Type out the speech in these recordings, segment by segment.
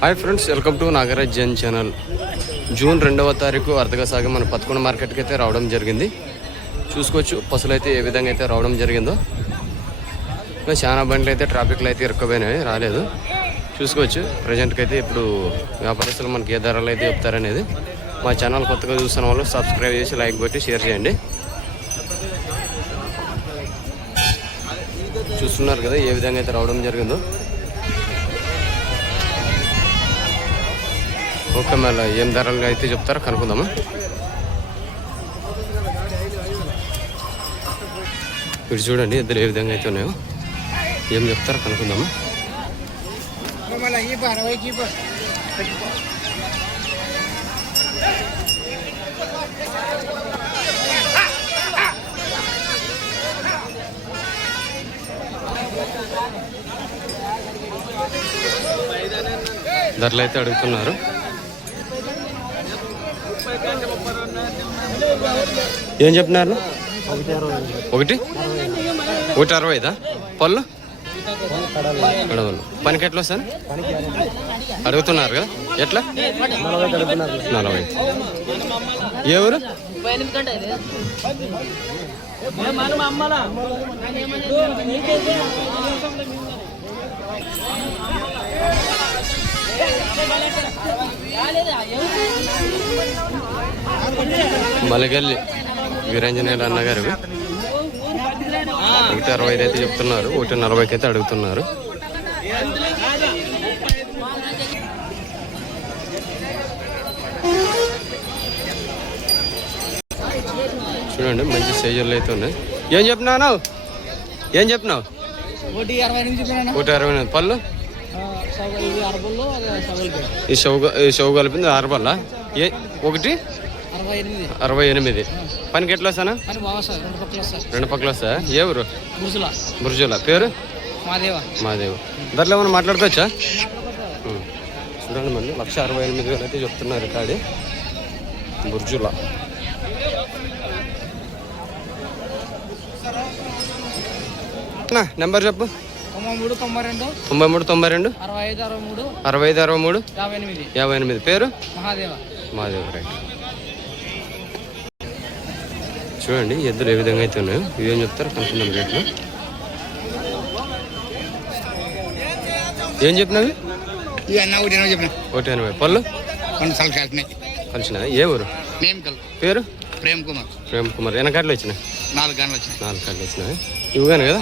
Hi friends, welcome to Nagaraj Jain channel. June 2వ తారీఖు అర్ధగా సాగి మన పత్కొండ మార్కెట్కి అయితే రావడం జరిగింది. చూసుకోవచ్చు పసులు అయితే ఏ విధంగా అయితే రావడం జరిగిందో. ఇంకా చాలా బండ్లు అయితే ట్రాఫిక్లో అయితే ఇరుక్కుపోయినాయి, రాలేదు. చూసుకోవచ్చు ప్రజెంట్కి అయితే ఇప్పుడు వ్యాపారస్తులు మనకి ఏ ధరలు అయితే చెప్తారనేది. మా ఛానల్ కొత్తగా చూస్తున్న వాళ్ళు సబ్స్క్రైబ్ చేసి లైక్ పెట్టి షేర్ చేయండి. చూస్తున్నారు కదా ఏ విధంగా అయితే రావడం జరిగిందో. ఓకే, మళ్ళీ ఏం ధరలు అయితే చెప్తారో కనుక్కుందామా. ఇప్పుడు చూడండి ఇద్దరు ఏ విధంగా అయితే ఉన్నాయో, ఏం చెప్తారో కనుక్కుందామా. ధరలు అయితే అడుగుతున్నారు. ఏం చెప్పినారు? 160 పళ్ళు అడవులు పనికి ఎట్లా సార్ అడుగుతున్నారు కదా, ఎట్లా 40. ఏ ఊరు? మలగల్లి వీరాంజనేయులు అన్నగారు 160 అయితే చెప్తున్నారు, 140కి అయితే అడుగుతున్నారు. చూడండి మంచి సైజులు అయితే ఉన్నాయి. ఏం చెప్పినావు? 160 పళ్ళు ఈ షవ్ కలిపింది 6 పళ్ళ. 168 పనికి ఎట్లా వస్తానా? 2 పక్కలు వస్తా. ఏ ఊరు? బుర్జుల. పేరు? మాదేవ. ధరలో ఏమైనా మాట్లాడుకోవచ్చా? చూడండి మళ్ళీ 168,000 అయితే చెప్తున్నారు కాడి బుర్జుల. నెంబర్ చెప్పు. 93 92 65 63 58. పేరు? మాదేవ. రైట్. చూడండి ఎద్దులు ఏ విధంగా అయితే ఉన్నాయో, ఇవేం చెప్తారు కనుక్కుందాం రేట్లు. ఏం చెప్పినవి? 180 పళ్ళు కలిసిన. ఏ ఊరు? పేరు? ప్రేమ్ కుమార్. ఎన్ని కాట్లు వచ్చినాయి? 4 కాట్లు వచ్చినాయి. ఇవ్వగాను కదా.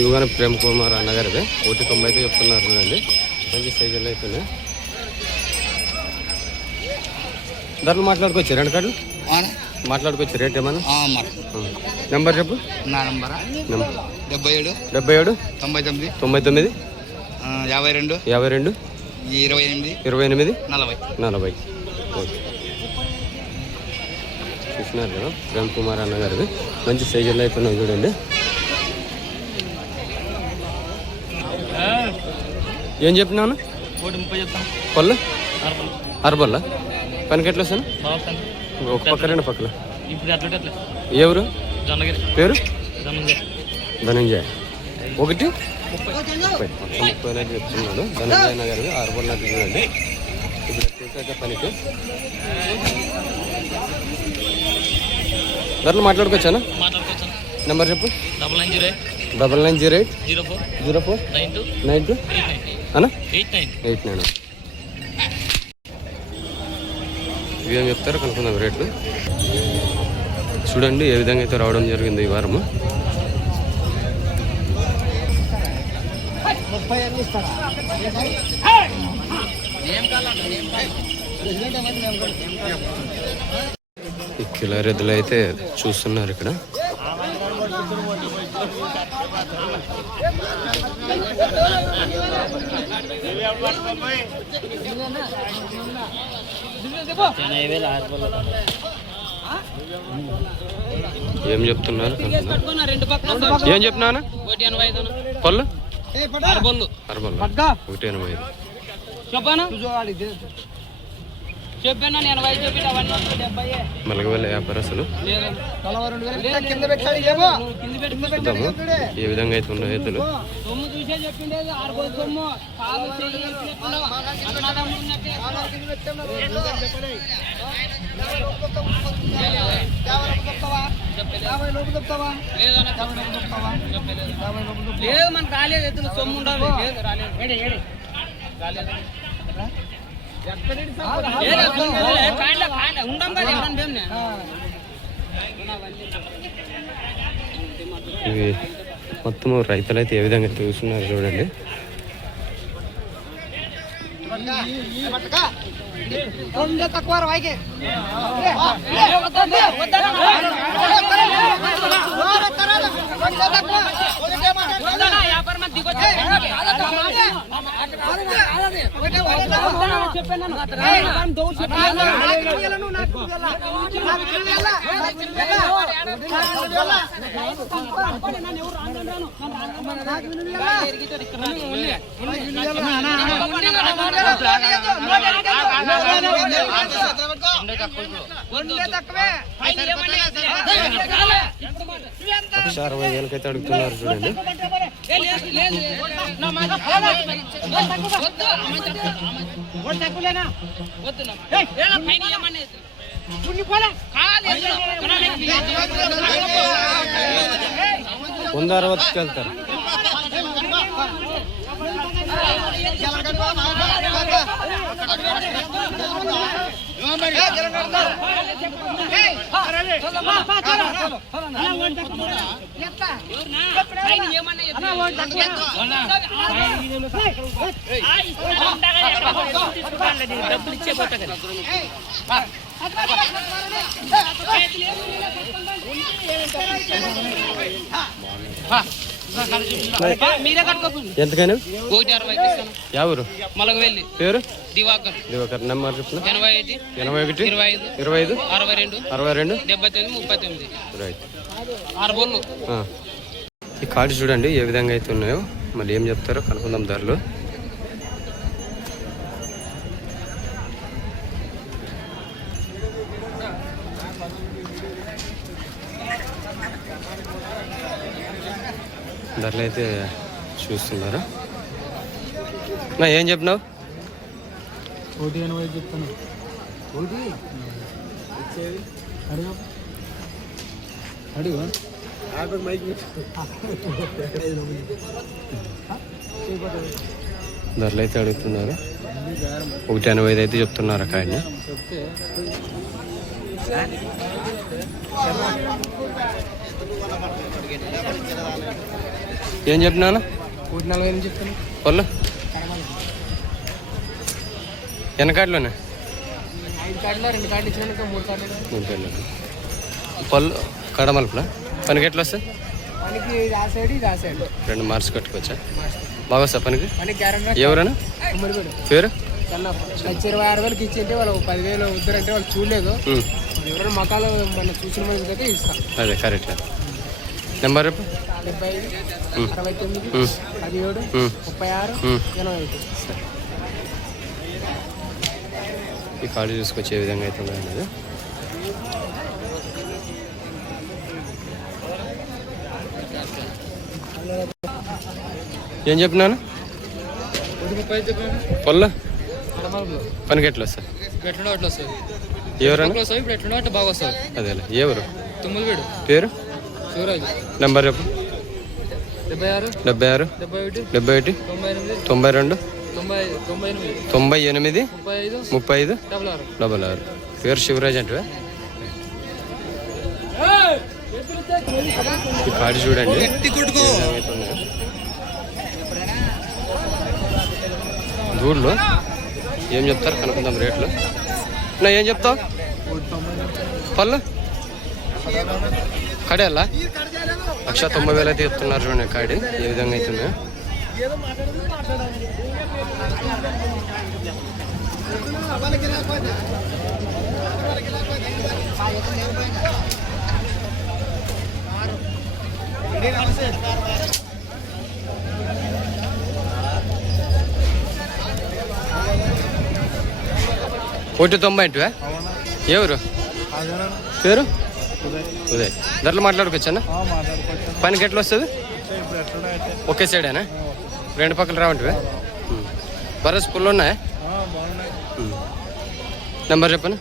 ఇవ్వగానే ప్రేమ్ కుమార్ అన్నగారిదే 190 అయితే చెప్తున్నారు. చూడండి మంచి సైజులు అయితే ఉన్నాయి. ధరలు మాట్లాడుకోవచ్చు, 2 కార్డులు మాట్లాడుకోవచ్చు. రేట్ ఏమన్నా? నెంబర్ చెప్పు. నా నంబర్ 77 99 52 28 40. ఓకే, చూసినారు కదా ప్రేమ్ కుమార్ అన్నగారిది మంచి సైజులు అయితే ఉన్నాయి. చూడండి ఏం చెప్పినాను? పళ్ళు 6 పళ్ళ. పనికి ఎట్లా వస్తాను? ఒక పక్క 2 పక్కల. ఎవరు? పేరు? ధనంజయ. 130 చెప్తున్నాడు ధనంజయ నగర్ 6 పళ్ళ. చూడండి ఇప్పుడు చూసాక పనికి ధరలు మాట్లాడుకోవచ్చానా? నెంబర్ చెప్పు. 9908 04 92 అన్నా 89. ఇవేం చెప్తారో కనుక్కుందాం రేట్లు. చూడండి ఏ విధంగా అయితే రావడం జరిగింది ఈ వారము. ఈ కిలారి ఎద్దులు అయితే చూస్తున్నారు ఇక్కడ. ఏం చెప్తున్నారు? ఏం చెప్తున్నా? పళ్ళు 180. మలగవల్లి వ్యాపారస్తులు చూద్దాము ఏ విధంగా అయితే ఉన్నాయి ఎద్దులు. లేదు మనకు రాలేదు ఎద్దులు సొమ్ము ఉండదు ఇవి మొత్తము రైతులైతే ఏ విధంగా చూస్తున్నారు చూడండి. తక్కువ లక్ష 60,000 అయితే అడుగుతున్నారు చూడండి. వంద 60కి వెళ్తారు. ఎంతకైనా ఎవరు మలగవెల్లి పేరు దివాకర్ దివాకర్ నెంబర్ చెప్పిన 81 25 62 62 79 39 రైట్. 6 బోళ్ళు. ఈ కార్డు చూడండి ఏ విధంగా అయితే ఉన్నాయో, మళ్ళీ ఏం చెప్తారో కనుక్కుందాం ధరలు. ధరలు అయితే చూస్తున్నారు. నా ఏం చెప్పినావు? 180 చెప్తాను. ధరలు అయితే అడుగుతున్నారు. 185 అయితే చెప్తున్నారు కాయని. ఏం చెప్పినా? 140 చెప్తాను. పళ్ళు వెనకాడలోనే 5 కార్డులో 2 కార్డులు ఇచ్చినాక 3 కార్డులు. పళ్ళు కడమలుపులా పనికి ఎట్లా వస్తాయి? పనికి ఆ సైడ్ ఇది ఆ సైడ్ 2 మార్క్స్ కట్టుకోవచ్చా? బాగా వస్తా పనికి. గ్యారెంటీ. ఎవరైనా పేరు 26,000 ఇచ్చింటే వాళ్ళు 10,000 వద్దరంటే వాళ్ళు చూడలేదు. ఎవరైనా మకాలు మన చూసిన మంది అయితే ఇస్తాం. అదే కరెక్ట్. నెంబర్ 75 69 17 36 85. ఈ కార్డు చూసుకొచ్చే విధంగా అయితే ఉన్నది. ఏం చెప్పినాను? పొల్ల పనికి ఎట్లా వస్తా? ఎవరైనా బాగా వస్తుంది. అదేలే. ఎవరు? తుమ్మలవీడు. పేరు? శివరాజు. నెంబర్ చెప్పు. 76 71 92 98 35 66. పేరు శివరాజ్ అంటే. ఈ కార్డు చూడండి దూడ్లు ఏం చెప్తారు కనుక్కుందాం రేట్లు. నా ఏం చెప్తావు? పళ్ళు కడేలా 190,000 అయితే చెప్తున్నారు చూడండి. కాడి ఏ విధంగా అవుతుంది. 190 అంటువా? ఎవరు పేరు? ఉదయ్. ధరలు మాట్లాడుకోవచ్చా? పనికి ఎట్లా వస్తుంది? ఒకే సైడేనా? రెండు పక్కలు రావంటివా? బరస్ పుల్లు ఉన్నాయా? నెంబర్ చెప్పండి.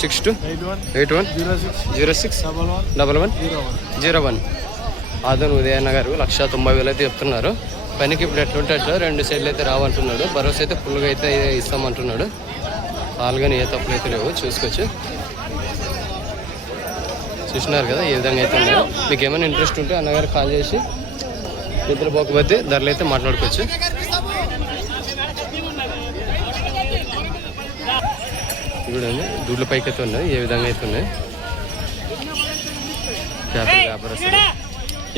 6281061101. ఆదన్ ఉదయన్న గారు 1,90,000 అయితే చెప్తున్నారు. పనికి ఇప్పుడు ఎట్లుంటే అట్లా 2 సైడ్లు అయితే రావంటున్నాడు. భరోసా అయితే ఫుల్గా అయితే ఇస్తామంటున్నాడు. పాలుగానే ఏ తప్పులు అయితే లేవు, చూసుకోవచ్చు. చూసినారు కదా ఏ విధంగా అయితే ఉన్నాయో. మీకు ఏమైనా ఇంట్రెస్ట్ ఉంటే అన్నగారు కాల్ చేసి నిద్రపోకపోతే ధరలు అయితే మాట్లాడుకోవచ్చు. చూడండి దూడ్ల పైకి అయితే ఉన్నాయి, ఏ విధంగా అయితే ఉన్నాయి. వ్యాపారస్తులు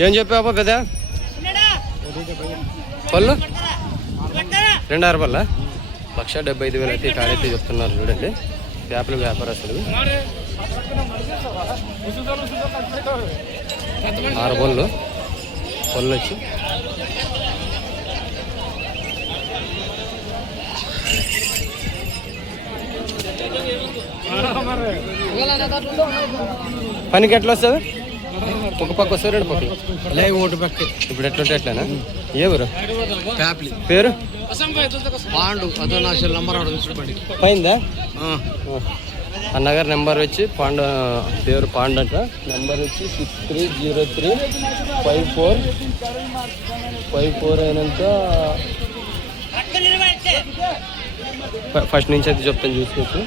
ఏం చెప్పావా పెద్ద పళ్ళు? 2 పళ్ళ 1,75,000 అయితే కాడైతే చెప్తున్నారు. చూడండి చేపల వ్యాపారస్తులు. 6 పళ్ళు వచ్చి పనికి ఎట్లా వస్తుంది? ఒక పక్క వస్తుంది, 2 పక్కలు? ఒకటి పక్క. ఇప్పుడు ఎట్లుంటే ఎట్లానా? ఏ ఊరు? పేరు? పాండు. అదో నా నంబర్ పోయిందా? అన్నగారు నెంబర్ వచ్చి పాండు, పేరు పాండు అంట. నెంబర్ వచ్చి 63035454 అయినంత ఫస్ట్ నుంచి అయితే చెప్తాను, చూసుకోవచ్చు.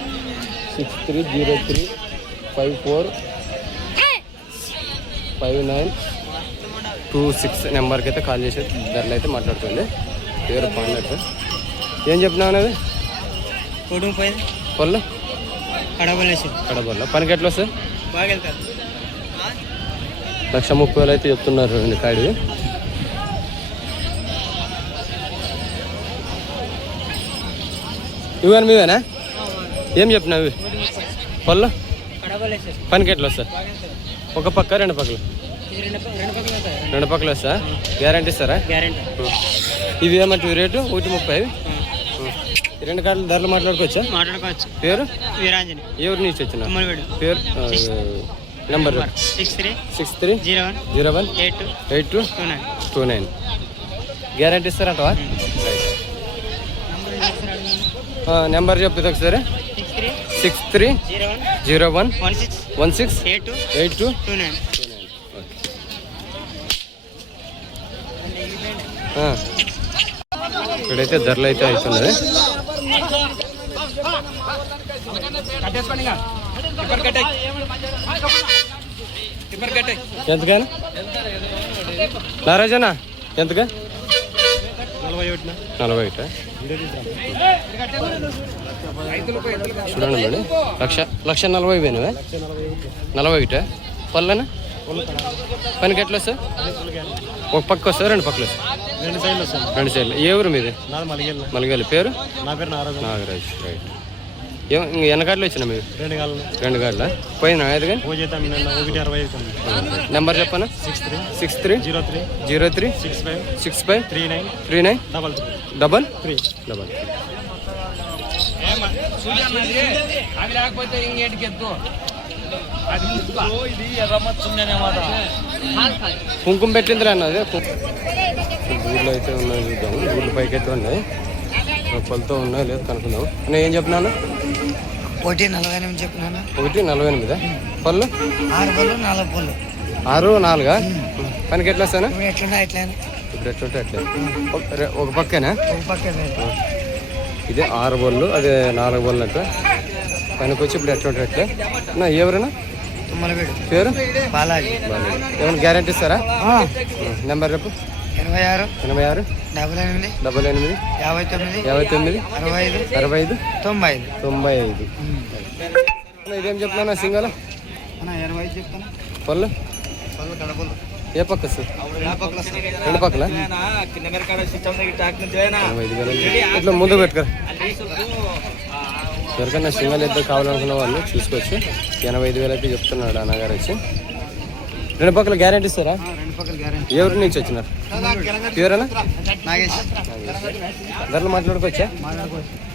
6303545926 నెంబర్కి అయితే కాల్ చేసి ధరలు అయితే మాట్లాడుతుంది. పేరు పాండట్. ఏం చెప్పినావు అనేది? పళ్ళు కడబల్ల. పనికి ఎట్లా వస్తుంది? 1,30,000 అయితే చెప్తున్నారు. 2 కాడివి. ఇవన్నీ మీవేనా? ఏం చెప్పినావు? పళ్ళు పనికి ఎట్లా వస్తా? ఒక పక్క 2 పక్కలు? 2 పక్కలు వస్తా. గ్యారంటీ ఇస్తారా? ఇవి ఏమంటే రేటు? 1,30,000. 2 కార్డులు ధరలు మాట్లాడుకోవచ్చా? పేరు? ఎవరి నుంచి వచ్చిన పేరు? నెంబర్ 63018229. గ్యారంటీ ఇస్తారంటవా? నెంబర్ చెప్తుంది ఒకసారి. 6301168229. ఇక్కడైతే ధరలు అయితే అవుతున్నది. ఎంతగాని నారాజనా? ఎంతగా? 41. చూడండి మేడం, 1,40,000 41. పళ్ళనా? పనికి ఎట్లా వస్తా? ఒక పక్క వస్తా, 2 పక్కలు వస్తా? 2 సైడ్లు. ఏ ఊరు మీది? మలిగల్లి. పేరు? నాగరాజ్. రైట్. ఎన్నకాడలు వచ్చినా మీరు? 2 గాడ్ల. పోయినా 5 కానీ? నెంబర్ చెప్పనా? 630365393933. కుంకుమ పెట్టిందిరా అన్నది. ఊళ్ళో అయితే ఉన్నాయి, చూద్దాము. ఊళ్ళో పైకి అయితే ఉన్నాయి, పళ్ళతో ఉన్నాయి లేదు కనుక్కుందాము. నేను ఏం చెప్పినాను? 1,48 చెప్పినాను. 1,48. పళ్ళు 6 పళ్ళు 4 పళ్ళు. 6 4. పనికి ఎట్లా వస్తానా? ఇప్పుడు ఎట్లుంటే అట్లే. ఒక పక్కేనా? ఒక పక్క. ఇది 6 పళ్ళు, అదే 4 పళ్ళు అట్లా. పనికి వచ్చి ఇప్పుడు ఎట్లుంటే అట్లే. ఎవరైనా? పేరు? బాలాజీ. ఏమైనా గ్యారంటీ ఇస్తారా? నెంబర్ చెప్పు. 86 88 59 65 95. ఇదేం చెప్తున్నా? సింగల్ 20 చెప్తాను. పళ్ళు ఏ పక్క సార్? 2 పక్కల 45,000. ఇట్లా ముందు పెట్టుకరా. ఎవరికైనా సింగల్ ఇద్దరు కావాలనుకున్న వాళ్ళు చూసుకోవచ్చు. 85,000 అయితే చెప్తున్నాడు అన్నగారు వచ్చి. రెండు పక్కల గ్యారెంటీ ఇస్తారా? రెండు పక్కల గ్యారెంటీ. ఎవరి నుంచి వచ్చినారు? ప్యూరేనా? నాగేష్. ధరలు మాట్లాడుకోవచ్చా?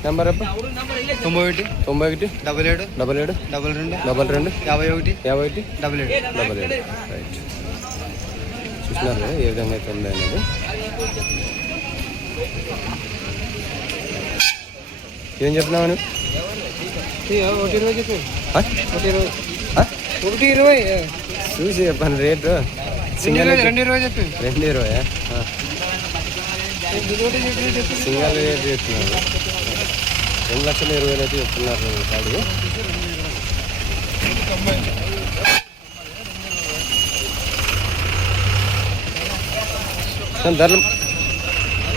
నెంబర్ చెప్పు. 91 91 77 77 22 22 51 51 77. 77. రైట్. చూసినారు కదా ఏ విధంగా అయితే ఉంది అనేది. ఏం చెప్పినావు నువ్వు? 120 చెప్పి. 120. 120 చూసి చెప్పాను రేటు. సింగల్ 220 చెప్పి. 220. సింగల్ రేట్ చెప్తున్నారు. 2,20,000 అయితే చెప్తున్నారు కాడికి.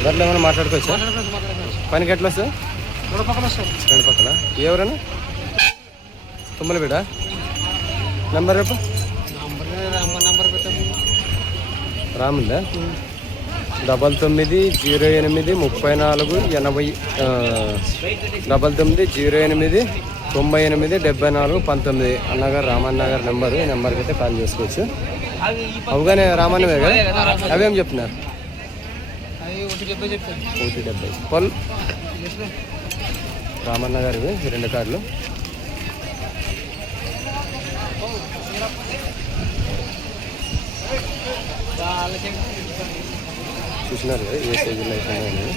ధరలు ఏమైనా మాట్లాడుకోవచ్చా? పనికి ఎట్లా వస్తుంది? రెండు పక్కన. ఎవరైనా తుమ్మలబీడ నెంబర్ రేపు రాముందా? 99 08 34 80 99 08 98 74 19 అన్నగారు రామన్న గారి నెంబరు. ఈ నెంబర్కి అయితే కాల్ చేసుకోవచ్చు. అవుగానే రామన్నవే కదా? అవేం చెప్తున్నారు? 170. పొల్ రామన్న గారివి ఈ రెండు కార్లు. చూసినారు కదా ఏ సైజులో అయితే ఉన్నాయని.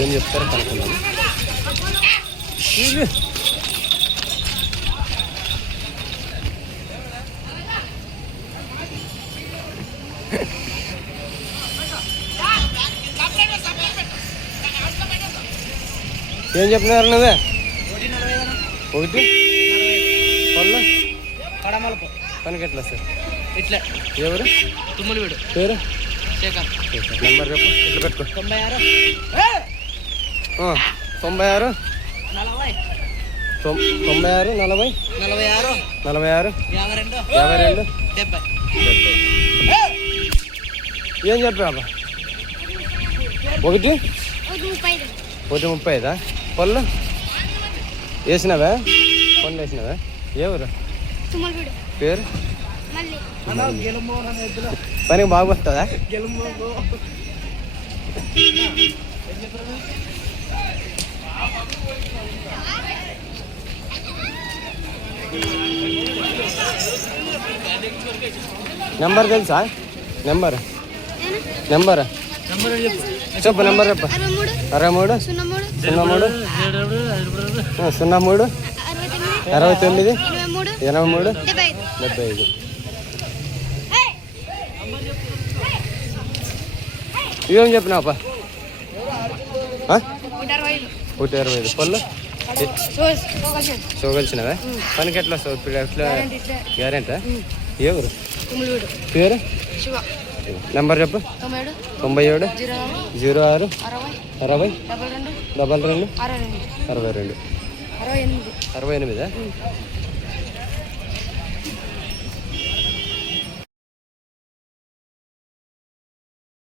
ఏం చెప్తారో కనుక్కున్నాను. ఏం చెప్పినారు నువ్వే? 1 పళ్ళు పనికి ఎట్లా సార్? ఇట్లా ఎవరు? తుమ్మలబీడు. పేరు? శేఖర్. నెంబర్ చెప్పు. ఇట్లా పెట్టుకో. 96 96 40 96 40 46 46 52 52 70. 70. ఏం చెప్పావా? 1 1:35. పళ్ళు వేసినావా? పళ్ళు వేసినావా? ఎవరు? పేరు? పనికి బాగా వస్తుందా? నెంబర్ తెలుసా? నెంబర్ చెప్పు. నెంబర్ చెప్పు. 63 03 03 69 83 75. ఇవేం చెప్పినాపా? 120. పళ్ళు చూగలిసినవా? పనికి ఎట్లా వస్తావు? ఇప్పుడు ఎట్లా గ్యారెంటా? ఎవరు? పేరు? నెంబర్ చెప్పు. 97 06 60 22 62 68.